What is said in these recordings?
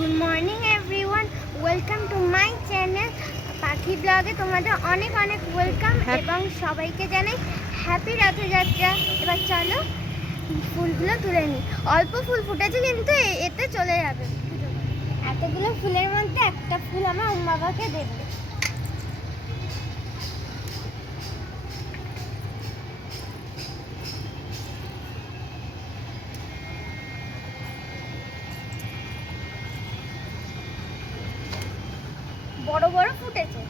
Good morning everyone, welcome to my channel পাখি ব্লগে তোমাদের অনেক অনেক ওয়েলকাম এবং সবাইকে জানাই হ্যাপি রথযাত্রা। এবার চলো ফুলগুলো তুলে নিই। অল্প ফুল ফুটেছে কিন্তু এতে চলে যাবে। এতগুলো ফুলের মধ্যে একটা ফুল আমার বাবাকে দেবে। বড় বড় ফুটেছে,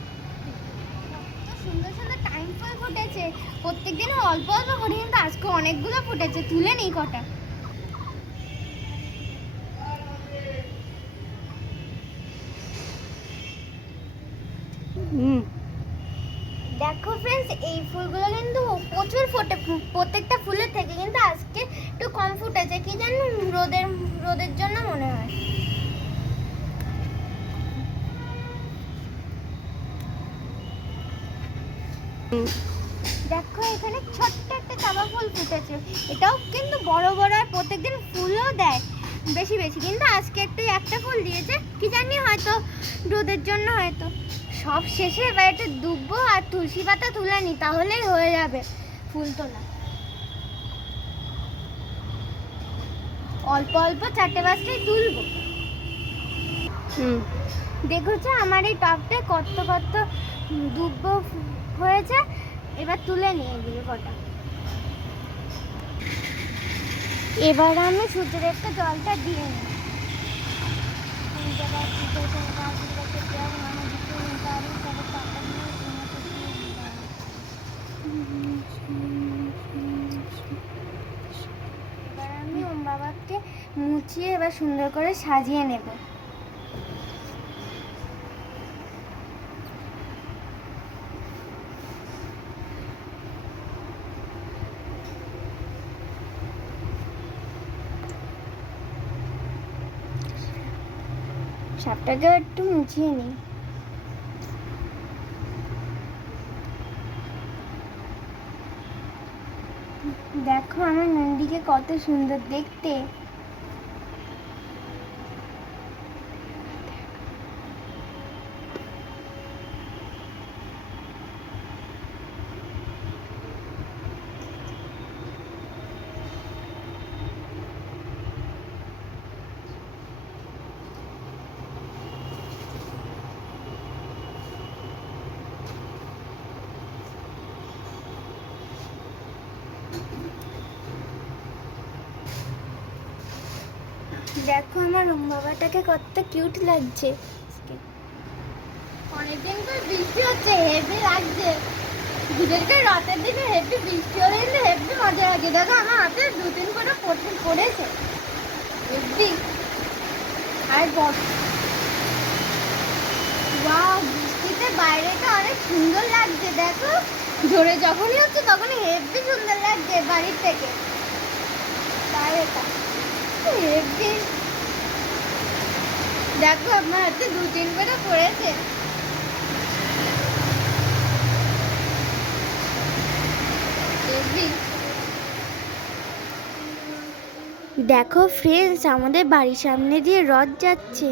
সুন্দর সুন্দর টাইম ফুল ফুটেছে। প্রত্যেকদিন অল্প অল্প করে, কিন্তু আজকে অনেকগুলো ফুটেছে। তুলে নেই কটা। দেখো ফ্রেন্ডস, এই ফুলগুলো কিন্তু প্রচুর ফোটে প্রত্যেকটা ফুলের থেকে, কিন্তু আজকে একটু কম ফুটেছে। কি জানি, রোদের জন্য মনে হয়। দেখো এখানে ছোট্ট একটা জবা ফুল ফুটেছে। এটাও কিন্তু বড় বড়, আর প্রত্যেকদিন ফুলও দেয় বেশি বেশি, কিন্তু আজকে একটু একটা ফুল দিয়েছে। কি জানি, হয়তো রোদের জন্য হয়তো। সব শেষে এবার একটু দুব্বো আর তুলসী পাতা তুলে নি, তাহলেই হয়ে যাবে ফুল তোলা। অল্প অল্প 4-5টাই তুলবো। দেখছো আমার এই টবটা কত কত দুব্বো হয়েছে। এবার তুলে নিয়ে এগুলো কটা। এবার আমি সূর্যদেবকে জলটা দিয়ে নিই। এবার আমি ওম বাবাকে মুছিয়ে এবার সুন্দর করে সাজিয়ে নেব। সাপটাকে একটু মুছিয়ে নিই। দেখো আমার নন্দীকে কত সুন্দর দেখতে। দেখো আমার ওম বাবাটাকে কত কিউট লাগছে। অনেকদিন করে বৃষ্টি হচ্ছে, হেভি লাগছে। বিশেষ করে রাতের দিকে হেভি বৃষ্টি হলে কিন্তু হেভি মজা লাগে। দেখো আমার হাতে 2-3 করে পড়েছে হেভি। আর ওয়াও, বৃষ্টিতে বাইরেটা অনেক সুন্দর লাগছে। দেখো জোরে যখনই হচ্ছে তখনই হেভি সুন্দর লাগছে বাড়ির থেকে বাইরেটা হেভি। দেখো আমার হাতে 2-3 করে পড়েছে। দেখো ফ্রেন্ডস, আমাদের বাড়ির সামনে দিয়ে রথ যাচ্ছে।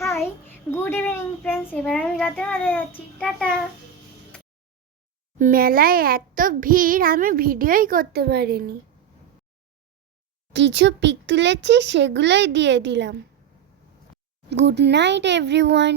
Hi, good evening friends. এবার আমি রাতে মাঝে যাচ্ছি। টাটা। মেলায় এত ভিড় আমি ভিডিওই করতে পারিনি। কিছু পিক তুলেছি, সেগুলোই দিয়ে দিলাম। Good night everyone.